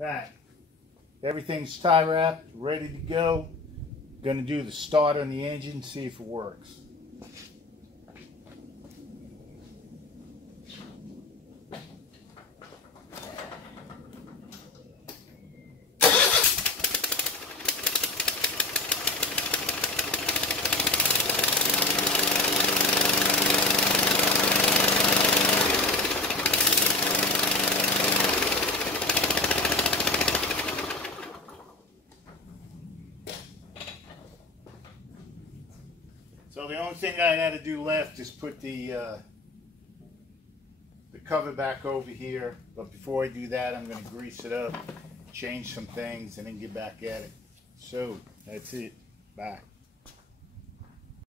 Back. Everything's tie wrapped, ready to go. Gonna do the start on the engine, see if it works. So the only thing I had to do left is put the cover back over here. But before I do that, I'm going to grease it up, change some things, and then get back at it. So that's it. Bye.